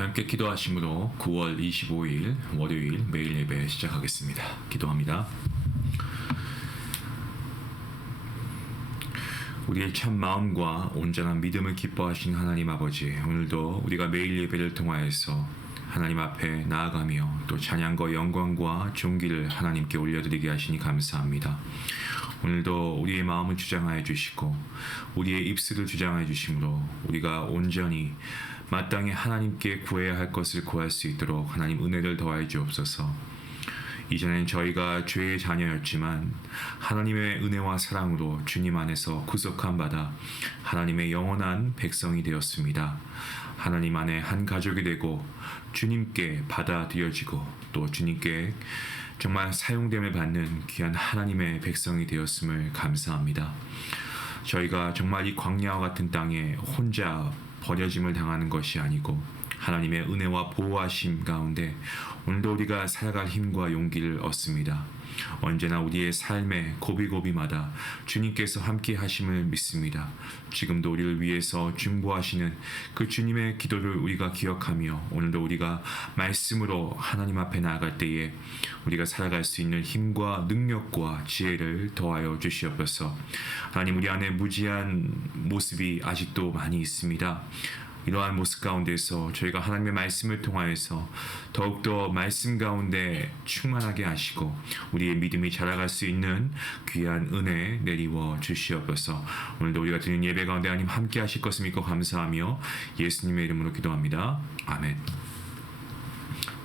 함께 기도하심으로 9월 25일 월요일 매일 예배 시작하겠습니다. 기도합니다. 우리의 참 마음과 온전한 믿음을 기뻐하신 하나님 아버지, 오늘도 우리가 매일 예배를 통하여서 하나님 앞에 나아가며 또 찬양과 영광과 존귀를 하나님께 올려드리게 하시니 감사합니다. 오늘도 우리의 마음을 주장하여 주시고 우리의 입술을 주장하여 주심으로 우리가 온전히 마땅히 하나님께 구해야 할 것을 구할 수 있도록 하나님 은혜를 더하여 주옵소서. 이전엔 저희가 죄의 자녀였지만 하나님의 은혜와 사랑으로 주님 안에서 구속함 받아 하나님의 영원한 백성이 되었습니다. 하나님 안에 한 가족이 되고 주님께 받아들여지고 또 주님께 정말 사용됨을 받는 귀한 하나님의 백성이 되었음을 감사합니다. 저희가 정말 이 광야와 같은 땅에 혼자 버려짐을 당하는 것이 아니고 하나님의 은혜와 보호하심 가운데 오늘도 우리가 살아갈 힘과 용기를 얻습니다. 언제나 우리의 삶의 고비고비마다 주님께서 함께 하심을 믿습니다. 지금도 우리를 위해서 중보하시는 그 주님의 기도를 우리가 기억하며 오늘도 우리가 말씀으로 하나님 앞에 나아갈 때에 우리가 살아갈 수 있는 힘과 능력과 지혜를 더하여 주시옵소서. 하나님, 우리 안에 무지한 모습이 아직도 많이 있습니다. 이러한 모습 가운데서 저희가 하나님의 말씀을 통하여서 더욱더 말씀 가운데 충만하게 하시고 우리의 믿음이 자라갈 수 있는 귀한 은혜 내리워 주시옵소서. 오늘도 우리가 드리는 예배 가운데 하나님 함께 하실 것을 믿고 감사하며 예수님의 이름으로 기도합니다. 아멘.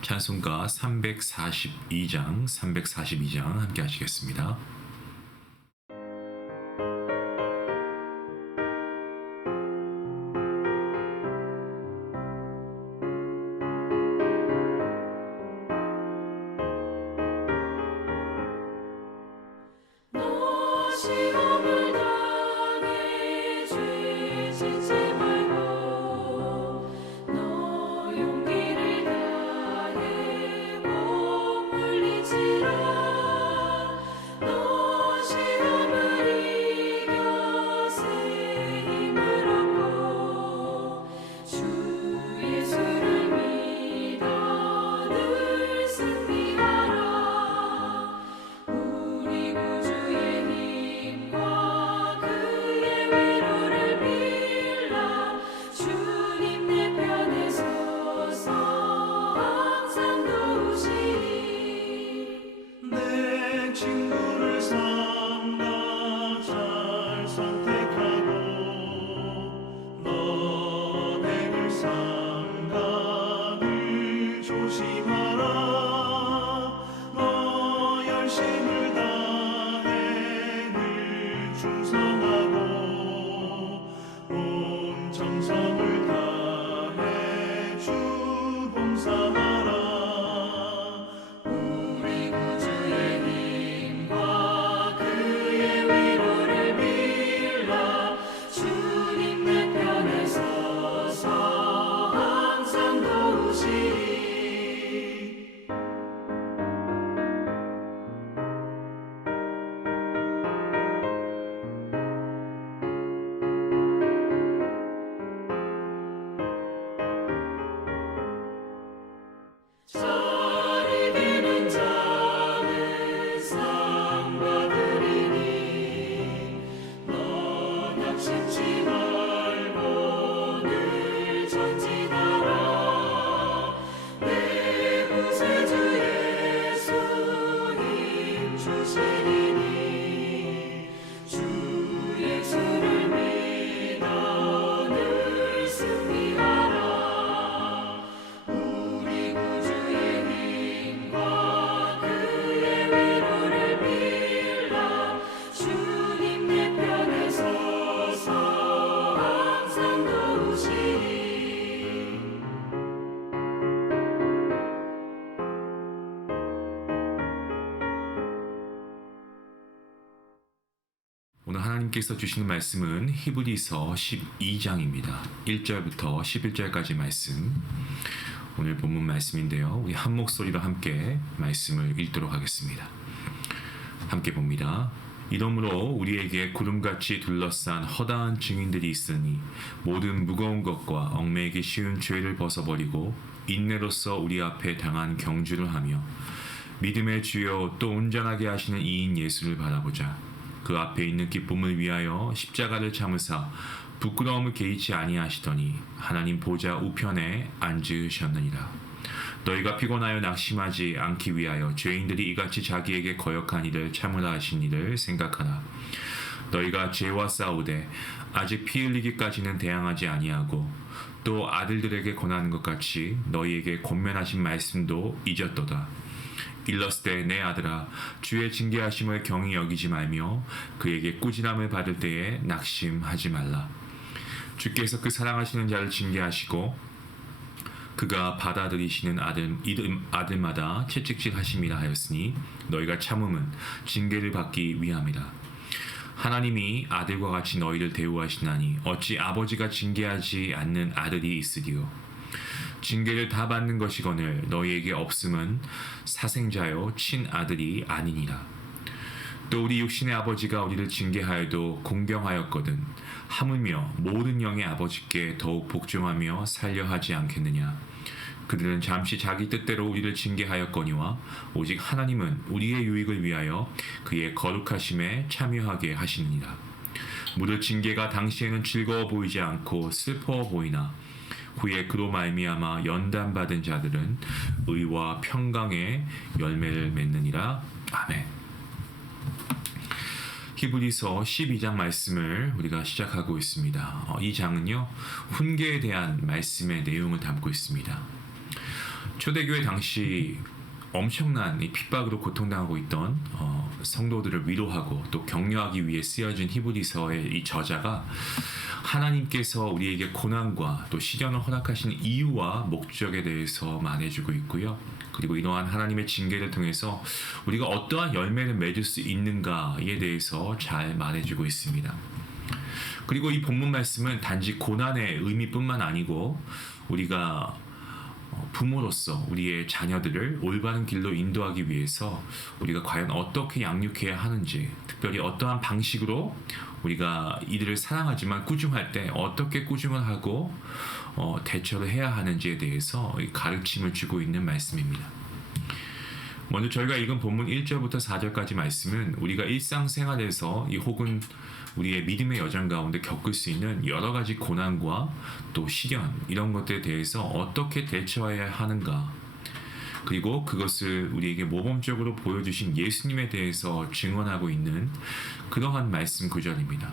찬송가 342장 함께 하시겠습니다. 시험을 당해 죄짓지 말고 너 용기를 다해 몸물리지라. 너 시험을 이겨 새 힘을 얻고 주 예수를 믿어 늘 승리하라. 우리 구주의 힘과 그의 위로를 빌라. 주님 내 편에 서서 항상 도우시리. 내 친구를 삼가 잘 선택하고 너를 삼가 늘 조심하라. 너 열심을 다해 늘 충성하고 온 정성을 다해 주 봉사하라. 우리 구주의 힘과 그의 위로를 빌라. 주님 내 편에 서서 항상 도우시리. 잘 이기는 자는 상 받으리니 너 낙심치 말고 늘 전진하라. 내 구세주 예수 힘 주시리니 주 예수를 믿어 늘 승리하라. 우리 구주의 힘과 그의 위로를 빌라. 주님 내 편에 서서 항상 도우시리. 오늘 하나님께서 주시는 말씀은 히브리서 12장입니다. 1절부터 11절까지 말씀, 오늘 본문 말씀인데요. 우리 한 목소리로 함께 말씀을 읽도록 하겠습니다. 함께 봅니다. 이러므로 우리에게 구름같이 둘러싼 허다한 증인들이 있으니 모든 무거운 것과 얽매이기 쉬운 죄를 벗어버리고 인내로서 우리 앞에 당한 경주를 하며 믿음의 주요 또 온전하게 하시는 이인 예수를 바라보자. 그 앞에 있는 기쁨을 위하여 십자가를 참으사 부끄러움을 개의치 아니하시더니 하나님 보좌 우편에 앉으셨느니라. 너희가 피곤하여 낙심하지 않기 위하여 죄인들이 이같이 자기에게 거역한 일을 참으라 하신 일을 생각하라. 너희가 죄와 싸우되 아직 피 흘리기까지는 대항하지 아니하고 또 아들들에게 권하는 것 같이 너희에게 권면하신 말씀도 잊었도다. 일렀을 때 내 아들아 주의 징계하심을 경히 여기지 말며 그에게 꾸지람을 받을 때에 낙심하지 말라. 주께서 그 사랑하시는 자를 징계하시고 그가 받아들이시는 아들마다 채찍질하심이라 하였으니 너희가 참음은 징계를 받기 위함이라. 하나님이 아들과 같이 너희를 대우하시나니 어찌 아버지가 징계하지 않는 아들이 있으리요. 징계를 다 받는 것이거늘 너희에게 없음은 사생자요 친아들이 아니니라. 또 우리 육신의 아버지가 우리를 징계하여도 공경하였거든 하물며 모든 영의 아버지께 더욱 복종하며 살려 하지 않겠느냐. 그들은 잠시 자기 뜻대로 우리를 징계하였거니와 오직 하나님은 우리의 유익을 위하여 그의 거룩하심에 참여하게 하시느니라. 무릇 징계가 당시에는 즐거워 보이지 않고 슬퍼 보이나 후에 그로 말미암아 연단받은 자들은 의와 평강의 열매를 맺느니라. 아멘. 히브리서 12장 말씀을 우리가 시작하고 있습니다. 이 장은요 훈계에 대한 말씀의 내용을 담고 있습니다. 초대교회 당시 엄청난 핍박으로 고통당하고 있던 성도들을 위로하고 또 격려하기 위해 쓰여진 히브리서의 이 저자가 하나님께서 우리에게 고난과 또 시련을 허락하신 이유와 목적에 대해서 말해주고 있고요. 그리고 이러한 하나님의 징계를 통해서 우리가 어떠한 열매를 맺을 수 있는가에 대해서 잘 말해주고 있습니다. 그리고 이 본문 말씀은 단지 고난의 의미뿐만 아니고 우리가 부모로서 우리의 자녀들을 올바른 길로 인도하기 위해서 우리가 과연 어떻게 양육해야 하는지, 특별히 어떠한 방식으로 우리가 이들을 사랑하지만 꾸중할 때 어떻게 꾸중을 하고 대처를 해야 하는지에 대해서 가르침을 주고 있는 말씀입니다. 먼저 저희가 읽은 본문 1절부터 4절까지 말씀은 우리가 일상생활에서 혹은 우리의 믿음의 여정 가운데 겪을 수 있는 여러 가지 고난과 또 시련 이런 것들에 대해서 어떻게 대처해야 하는가, 그리고 그것을 우리에게 모범적으로 보여주신 예수님에 대해서 증언하고 있는 그러한 말씀 구절입니다.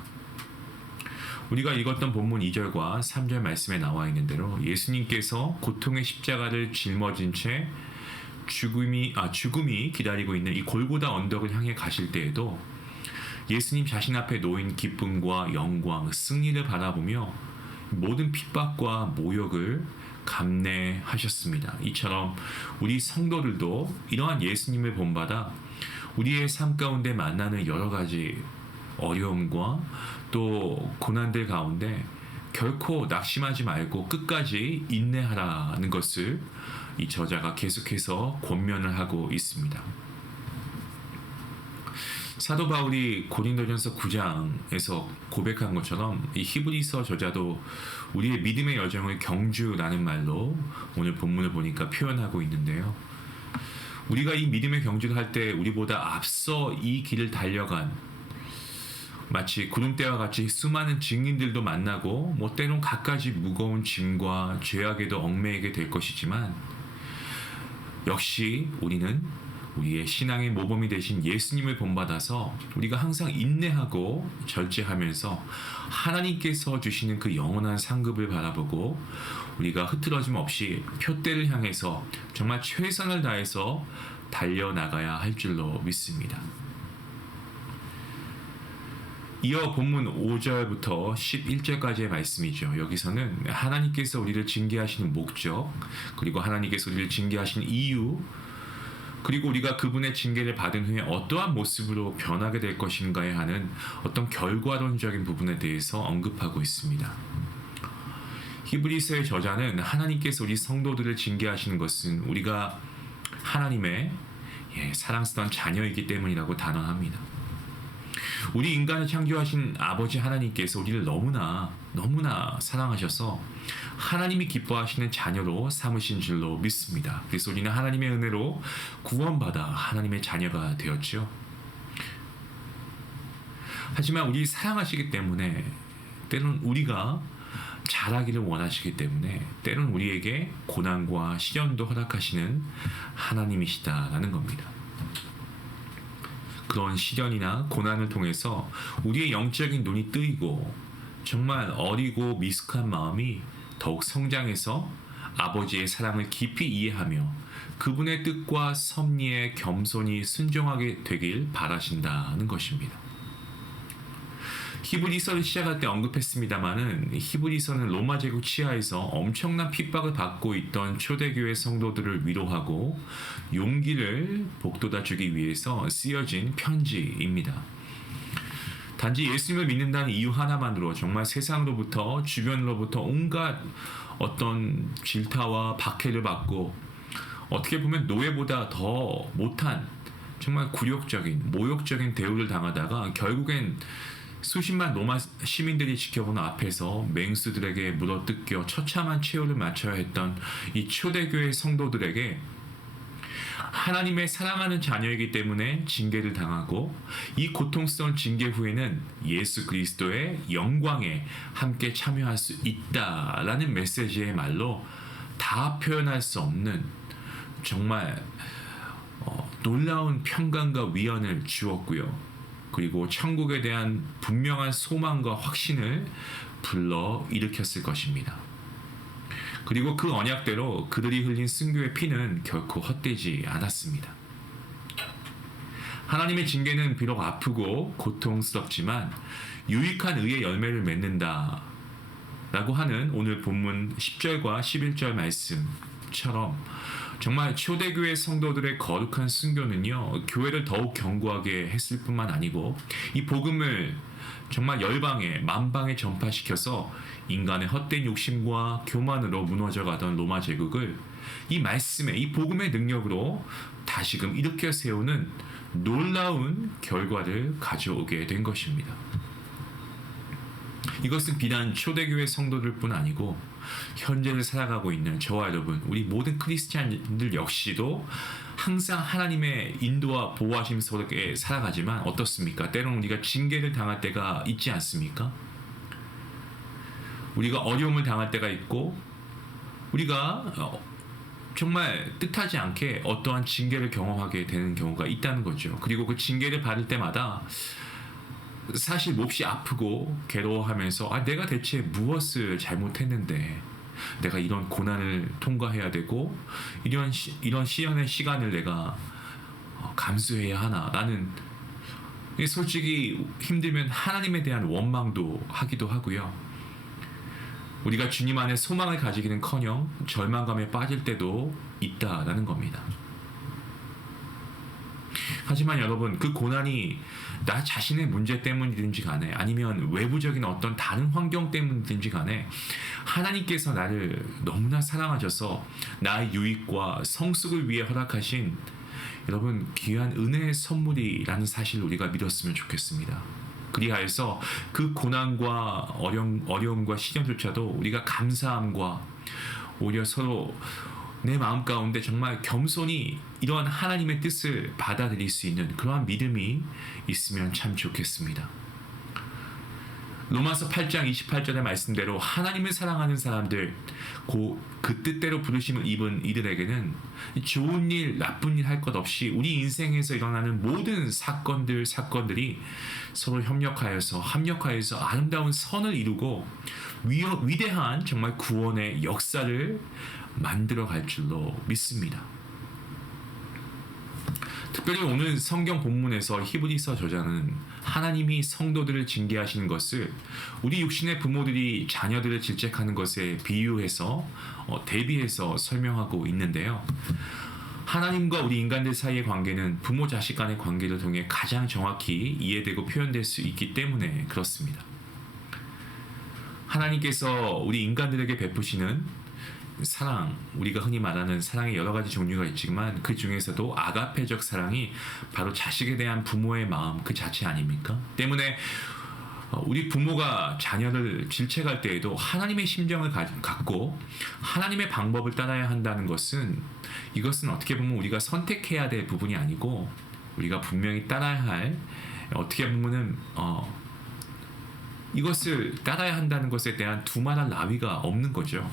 우리가 읽었던 본문 2절과 3절 말씀에 나와 있는 대로 예수님께서 고통의 십자가를 짊어진 채 죽음이 기다리고 있는 이 골고다 언덕을 향해 가실 때에도 예수님 자신 앞에 놓인 기쁨과 영광, 승리를 바라보며 모든 핍박과 모욕을 감내하셨습니다. 이처럼 우리 성도들도 이러한 예수님을 본받아 우리의 삶 가운데 만나는 여러 가지 어려움과 또 고난들 가운데 결코 낙심하지 말고 끝까지 인내하라는 것을 이 저자가 계속해서 권면을 하고 있습니다. 사도 바울이 고린도전서 9장에서 고백한 것처럼 이 히브리서 저자도 우리의 믿음의 여정을 경주라는 말로 오늘 본문을 보니까 표현하고 있는데요. 우리가 이 믿음의 경주를 할 때 우리보다 앞서 이 길을 달려간 마치 구름대와 같이 수많은 증인들도 만나고 때론 갖가지 무거운 짐과 죄악에도 얽매이게 될 것이지만 역시 우리는 우리의 신앙의 모범이 되신 예수님을 본받아서 우리가 항상 인내하고 절제하면서 하나님께서 주시는 그 영원한 상급을 바라보고 우리가 흐트러짐 없이 표대를 향해서 정말 최선을 다해서 달려나가야 할 줄로 믿습니다. 이어 본문 5절부터 11절까지의 말씀이죠. 여기서는 하나님께서 우리를 징계하시는 목적, 그리고 하나님께서 우리를 징계하시는 이유, 그리고 우리가 그분의 징계를 받은 후에 어떠한 모습으로 변하게 될 것인가에 하는 어떤 결과론적인 부분에 대해서 언급하고 있습니다. 히브리서의 저자는 하나님께서 우리 성도들을 징계하시는 것은 우리가 하나님의 사랑스러운 자녀이기 때문이라고 단언합니다. 우리 인간을 창조하신 아버지 하나님께서 우리를 너무나 사랑하셔서 하나님이 기뻐하시는 자녀로 삼으신 줄로 믿습니다. 그래서 우리는 하나님의 은혜로 구원받아 하나님의 자녀가 되었죠. 하지만 우리 사랑하시기 때문에 때로는 우리가 잘하기를 원하시기 때문에 때로는 우리에게 고난과 시련도 허락하시는 하나님이시다라는 겁니다. 그런 시련이나 고난을 통해서 우리의 영적인 눈이 뜨이고 정말 어리고 미숙한 마음이 더욱 성장해서 아버지의 사랑을 깊이 이해하며 그분의 뜻과 섭리에 겸손히 순종하게 되길 바라신다는 것입니다. 히브리서를 시작할 때 언급했습니다마는 히브리서는 로마 제국 치하에서 엄청난 핍박을 받고 있던 초대교회 성도들을 위로하고 용기를 북돋아주기 위해서 쓰여진 편지입니다. 단지 예수님을 믿는다는 이유 하나만으로 정말 세상으로부터 주변으로부터 온갖 어떤 질타와 박해를 받고 어떻게 보면 노예보다 더 못한 정말 굴욕적인 모욕적인 대우를 당하다가 결국엔 수십만 로마 시민들이 지켜보는 앞에서 맹수들에게 물어뜯겨 처참한 최후를 맞춰야 했던 이 초대교회 성도들에게 하나님의 사랑하는 자녀이기 때문에 징계를 당하고 이 고통스러운 징계 후에는 예수 그리스도의 영광에 함께 참여할 수 있다라는 메시지의 말로 다 표현할 수 없는 정말 놀라운 평강과 위안을 주었고요. 그리고 천국에 대한 분명한 소망과 확신을 불러 일으켰을 것입니다. 그리고 그 언약대로 그들이 흘린 순교의 피는 결코 헛되지 않았습니다. 하나님의 징계는 비록 아프고 고통스럽지만 유익한 의의 열매를 맺는다 라고 하는 오늘 본문 10절과 11절 말씀처럼 정말 초대교회 성도들의 거룩한 순교는요, 교회를 더욱 견고하게 했을 뿐만 아니고 이 복음을 정말 열방에 만방에 전파시켜서 인간의 헛된 욕심과 교만으로 무너져가던 로마 제국을 이 말씀의 이 복음의 능력으로 다시금 일으켜 세우는 놀라운 결과를 가져오게 된 것입니다. 이것은 비단 초대교회 성도들뿐 아니고 현재를 살아가고 있는 저와 여러분, 우리 모든 크리스찬들 역시도 항상 하나님의 인도와 보호하심 속에 살아가지만 어떻습니까? 때로는 우리가 징계를 당할 때가 있지 않습니까? 우리가 어려움을 당할 때가 있고 우리가 정말 뜻하지 않게 어떠한 징계를 경험하게 되는 경우가 있다는 거죠. 그리고 그 징계를 받을 때마다 사실 몹시 아프고 괴로워하면서 내가 대체 무엇을 잘못했는데 내가 이런 고난을 통과해야 되고 이런 시련의 시간을 내가 감수해야 하나 라는, 솔직히 힘들면 하나님에 대한 원망도 하기도 하고요. 우리가 주님 안에 소망을 가지기는커녕 절망감에 빠질 때도 있다라는 겁니다. 하지만 여러분, 그 고난이 나 자신의 문제 때문이든지 간에 아니면 외부적인 어떤 다른 환경 때문이든지 간에 하나님께서 나를 너무나 사랑하셔서 나의 유익과 성숙을 위해 허락하신 여러분 귀한 은혜의 선물이라는 사실을 우리가 믿었으면 좋겠습니다. 그리하여서 그 고난과 어려움과 시련조차도 우리가 감사함과 오히려 서로 내 마음 가운데 정말 겸손히 이러한 하나님의 뜻을 받아들일 수 있는 그러한 믿음이 있으면 참 좋겠습니다. 로마서 8장 28절의 말씀대로 하나님을 사랑하는 사람들, 그 뜻대로 부르심을 입은 이들에게는 좋은 일, 나쁜 일 할 것 없이 우리 인생에서 일어나는 모든 사건들이 서로 합력하여서 아름다운 선을 이루고 위대한 정말 구원의 역사를 만들어 갈 줄로 믿습니다. 특별히 오늘 성경 본문에서 히브리서 저자는 하나님이 성도들을 징계하시는 것을 우리 육신의 부모들이 자녀들을 질책하는 것에 비유해서 대비해서 설명하고 있는데요. 하나님과 우리 인간들 사이의 관계는 부모 자식 간의 관계를 통해 가장 정확히 이해되고 표현될 수 있기 때문에 그렇습니다. 하나님께서 우리 인간들에게 베푸시는 사랑, 우리가 흔히 말하는 사랑의 여러 가지 종류가 있지만 그 중에서도 아가페적 사랑이 바로 자식에 대한 부모의 마음 그 자체 아닙니까? 때문에 우리 부모가 자녀를 질책할 때에도 하나님의 심정을 갖고 하나님의 방법을 따라야 한다는 것은, 이것은 어떻게 보면 우리가 선택해야 될 부분이 아니고 우리가 분명히 따라야 할, 어떻게 보면은 이것을 따라야 한다는 것에 대한 두말할 나위가 없는 거죠.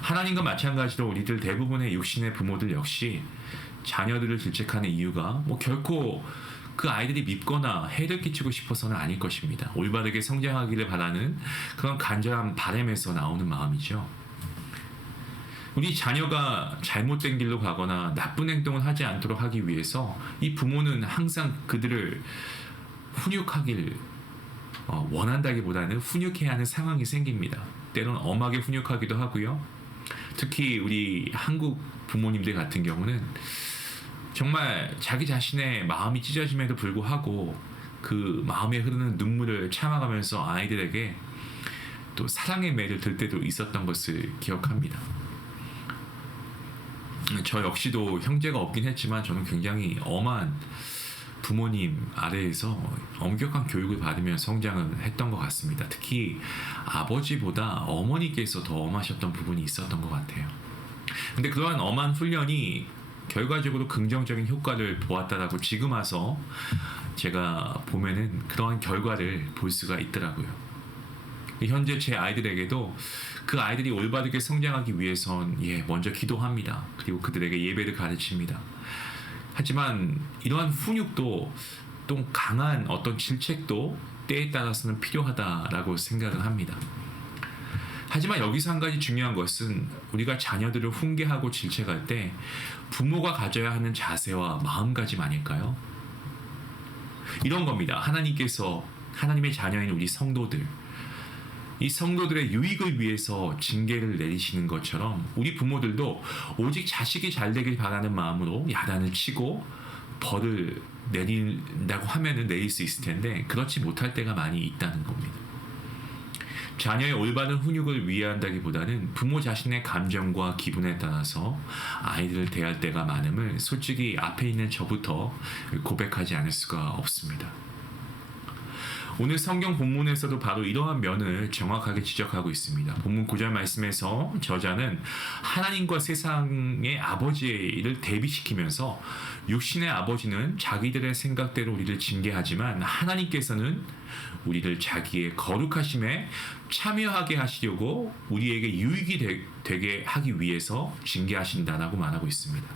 하나님과 마찬가지로 우리들 대부분의 육신의 부모들 역시 자녀들을 질책하는 이유가 결코 그 아이들이 밉거나 해를 끼치고 싶어서는 아닐 것입니다. 올바르게 성장하기를 바라는 그런 간절한 바람에서 나오는 마음이죠. 우리 자녀가 잘못된 길로 가거나 나쁜 행동을 하지 않도록 하기 위해서 이 부모는 항상 그들을 훈육하길 원한다기보다는 훈육해야 하는 상황이 생깁니다. 때로는 엄하게 훈육하기도 하고요. 특히 우리 한국 부모님들 같은 경우는 정말 자기 자신의 마음이 찢어짐에도 불구하고 그 마음에 흐르는 눈물을 참아가면서 아이들에게 또 사랑의 매를 들 때도 있었던 것을 기억합니다. 저 역시도 형제가 없긴 했지만 저는 굉장히 엄한 부모님 아래에서 엄격한 교육을 받으며 성장을 했던 것 같습니다. 특히 아버지보다 어머니께서 더 엄하셨던 부분이 있었던 것 같아요. 근데 그러한 엄한 훈련이 결과적으로 긍정적인 효과를 보았다라고 지금 와서 제가 보면은 그러한 결과를 볼 수가 있더라고요. 현재 제 아이들에게도 그 아이들이 올바르게 성장하기 위해선 먼저 기도합니다. 그리고 그들에게 예배를 가르칩니다. 하지만 이러한 훈육도 또 강한 어떤 질책도 때에 따라서는 필요하다라고 생각을 합니다. 하지만 여기서 한 가지 중요한 것은 우리가 자녀들을 훈계하고 질책할 때 부모가 가져야 하는 자세와 마음가짐 아닐까요? 이런 겁니다. 하나님께서 하나님의 자녀인 우리 성도들, 이 성도들의 유익을 위해서 징계를 내리시는 것처럼 우리 부모들도 오직 자식이 잘 되길 바라는 마음으로 야단을 치고 벌을 내린다고 하면은 내릴 수 있을 텐데 그렇지 못할 때가 많이 있다는 겁니다. 자녀의 올바른 훈육을 위한다기보다는 부모 자신의 감정과 기분에 따라서 아이들을 대할 때가 많음을 솔직히 앞에 있는 저부터 고백하지 않을 수가 없습니다. 오늘 성경 본문에서도 바로 이러한 면을 정확하게 지적하고 있습니다. 본문 9절 말씀에서 저자는 하나님과 세상의 아버지를 대비시키면서 육신의 아버지는 자기들의 생각대로 우리를 징계하지만 하나님께서는 우리를 자기의 거룩하심에 참여하게 하시려고 우리에게 유익이 되게 하기 위해서 징계하신다라고 말하고 있습니다.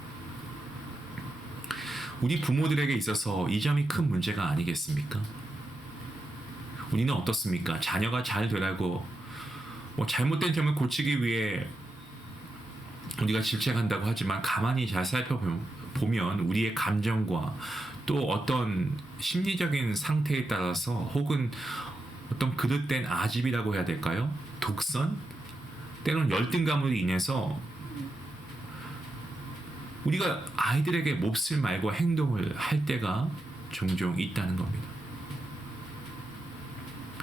우리 부모들에게 있어서 이 점이 큰 문제가 아니겠습니까? 우리는 어떻습니까? 자녀가 잘 되라고 잘못된 점을 고치기 위해 우리가 질책한다고 하지만 가만히 잘 살펴보면 우리의 감정과 또 어떤 심리적인 상태에 따라서 혹은 어떤 그릇된 아집이라고 해야 될까요? 독선? 때로는 열등감으로 인해서 우리가 아이들에게 몹쓸 말과 행동을 할 때가 종종 있다는 겁니다.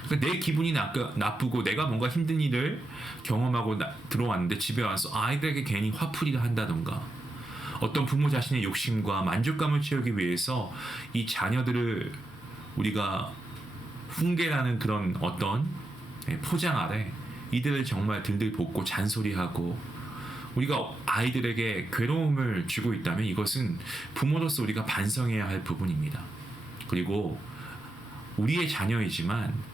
그러니까 내 기분이 나쁘고 내가 뭔가 힘든 일을 경험하고 들어왔는데 집에 와서 아이들에게 괜히 화풀이를 한다던가 어떤 부모 자신의 욕심과 만족감을 채우기 위해서 이 자녀들을 우리가 훈계라는 그런 어떤 포장 아래 이들을 정말 들들 볶고 잔소리하고 우리가 아이들에게 괴로움을 주고 있다면 이것은 부모로서 우리가 반성해야 할 부분입니다. 그리고 우리의 자녀이지만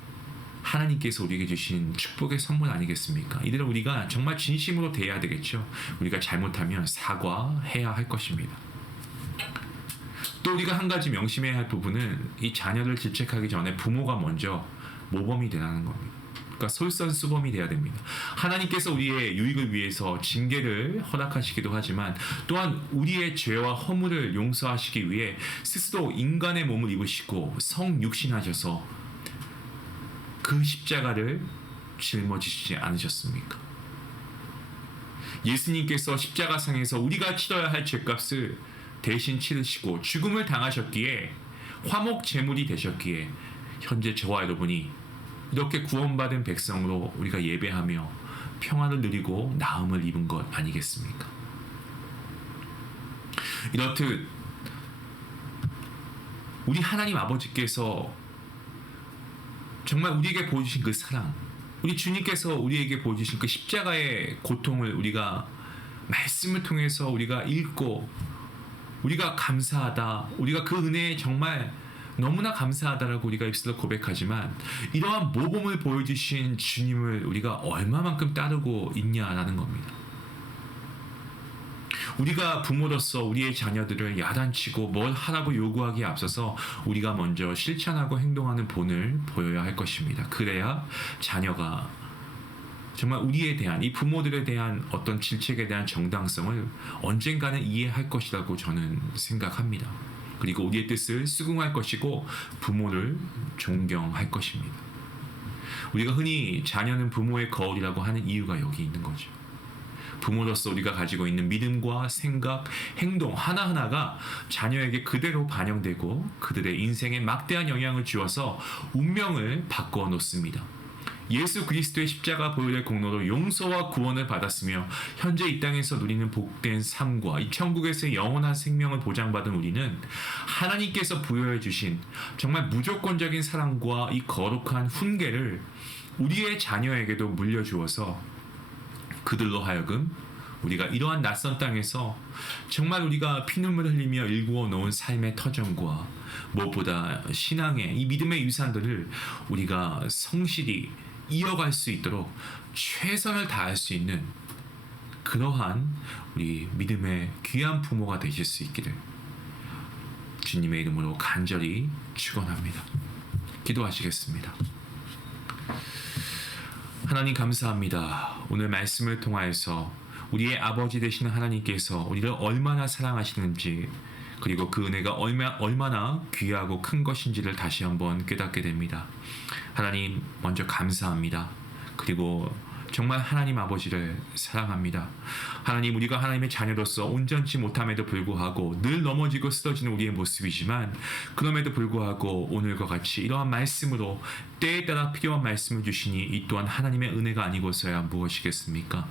하나님께서 우리에게 주신 축복의 선물 아니겠습니까? 이들은 우리가 정말 진심으로 대해야 되겠죠. 우리가 잘못하면 사과해야 할 것입니다. 또 우리가 한 가지 명심해야 할 부분은 이 자녀를 질책하기 전에 부모가 먼저 모범이 되라는 겁니다. 그러니까 솔선수범이 돼야 됩니다. 하나님께서 우리의 유익을 위해서 징계를 허락하시기도 하지만 또한 우리의 죄와 허물을 용서하시기 위해 스스로 인간의 몸을 입으시고 성육신하셔서 그 십자가를 짊어지시지 않으셨습니까? 예수님께서 십자가상에서 우리가 치러야 할 죄값을 대신 치르시고 죽음을 당하셨기에 화목 제물이 되셨기에 현재 저와 여러분이 이렇게 구원받은 백성으로 우리가 예배하며 평안을 누리고 나음을 입은 것 아니겠습니까? 이렇듯 우리 하나님 아버지께서 정말 우리에게 보여주신 그 사랑, 우리 주님께서 우리에게 보여주신 그 십자가의 고통을 우리가 말씀을 통해서 우리가 읽고 우리가 감사하다, 우리가 그 은혜에 정말 너무나 감사하다라고 우리가 입술로 고백하지만 이러한 모범을 보여주신 주님을 우리가 얼마만큼 따르고 있냐라는 겁니다. 우리가 부모로서 우리의 자녀들을 야단치고 뭘 하라고 요구하기에 앞서서 우리가 먼저 실천하고 행동하는 본을 보여야 할 것입니다. 그래야 자녀가 정말 우리에 대한, 이 부모들에 대한 어떤 질책에 대한 정당성을 언젠가는 이해할 것이라고 저는 생각합니다. 그리고 우리의 뜻을 수긍할 것이고 부모를 존경할 것입니다. 우리가 흔히 자녀는 부모의 거울이라고 하는 이유가 여기 있는 거죠. 부모로서 우리가 가지고 있는 믿음과 생각, 행동 하나하나가 자녀에게 그대로 반영되고 그들의 인생에 막대한 영향을 주어서 운명을 바꿔 놓습니다. 예수 그리스도의 십자가 보혈의 공로로 용서와 구원을 받았으며 현재 이 땅에서 누리는 복된 삶과 이 천국에서의 영원한 생명을 보장받은 우리는 하나님께서 부여해 주신 정말 무조건적인 사랑과 이 거룩한 훈계를 우리의 자녀에게도 물려주어서 그들로 하여금 우리가 이러한 낯선 땅에서 정말 우리가 피눈물을 흘리며 일구어 놓은 삶의 터전과 무엇보다 신앙의 이 믿음의 유산들을 우리가 성실히 이어갈 수 있도록 최선을 다할 수 있는 그러한 우리 믿음의 귀한 부모가 되실 수 있기를 주님의 이름으로 간절히 축원합니다. 기도하시겠습니다. 하나님 감사합니다. 오늘 말씀을 통하여서 우리의 아버지 되시는 하나님께서 우리를 얼마나 사랑하시는지 그리고 그 은혜가 얼마나 귀하고 큰 것인지를 다시 한번 깨닫게 됩니다. 하나님 먼저 감사합니다. 그리고 정말 하나님 아버지를 사랑합니다. 하나님, 우리가 하나님의 자녀로서 온전치 못함에도 불구하고 늘 넘어지고 쓰러지는 우리의 모습이지만 그럼에도 불구하고 오늘과 같이 이러한 말씀으로 때에 따라 필요한 말씀을 주시니 이 또한 하나님의 은혜가 아니고서야 무엇이겠습니까?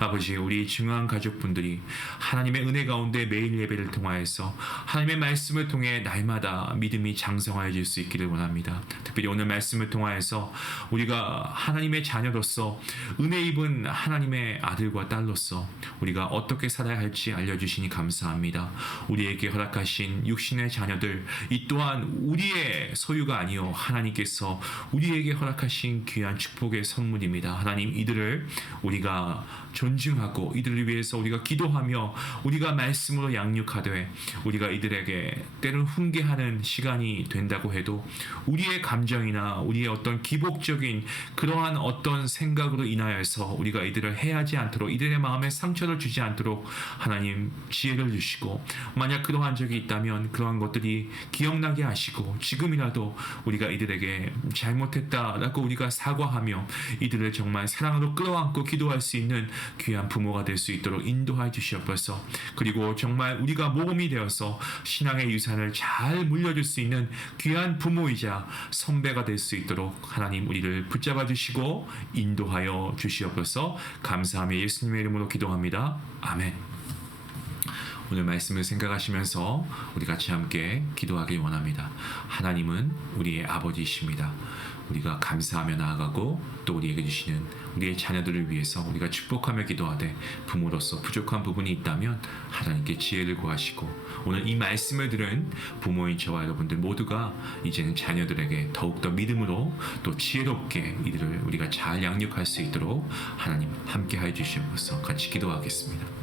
아버지, 우리 중요한 가족분들이 하나님의 은혜 가운데 매일 예배를 통하여서 하나님의 말씀을 통해 날마다 믿음이 장성하여질 수 있기를 원합니다. 특별히 오늘 말씀을 통하여서 우리가 하나님의 자녀로서 은혜 입은 하나님의 아들과 딸로서 우리가 어떻게 살아야 할지 알려주시니 감사합니다. 우리에게 허락하신 육신의 자녀들, 이 또한 우리의 소유가 아니요 하나님께서 우리에게 허락하신 귀한 축복의 선물입니다. 하나님, 이들을 우리가 존중하고 이들을 위해서 우리가 기도하며 우리가 말씀으로 양육하되 우리가 이들에게 때로는 훈계하는 시간이 된다고 해도 우리의 감정이나 우리의 어떤 기복적인 그러한 어떤 생각으로 인하여서 우리가 이들을 해하지 않도록, 이들의 마음에 상처를 주지 않도록 하나님 지혜를 주시고, 만약 그러한 적이 있다면 그러한 것들이 기억나게 하시고 지금이라도 우리가 이들에게 잘못했다라고 우리가 사과하며 이들을 정말 사랑으로 끌어안고 기도할 수 있는 귀한 부모가 될 수 있도록 인도하여 주시옵소서. 그리고 정말 우리가 모범이 되어서 신앙의 유산을 잘 물려줄 수 있는 귀한 부모이자 선배가 될 수 있도록 하나님 우리를 붙잡아 주시고 인도하여 주시옵소서. 감사하며 예수님의 이름으로 기도합니다. 아멘. 오늘 말씀을 생각하시면서 우리 같이 함께 기도하길 원합니다. 하나님은 우리의 아버지이십니다. 우리가 감사하며 나아가고 또 우리에게 주시는 우리의 자녀들을 위해서 우리가 축복하며 기도하되 부모로서 부족한 부분이 있다면 하나님께 지혜를 구하시고, 오늘 이 말씀을 들은 부모인 저와 여러분들 모두가 이제는 자녀들에게 더욱더 믿음으로 또 지혜롭게 이들을 우리가 잘 양육할 수 있도록 하나님 함께 해 주시옵소서. 같이 기도하겠습니다.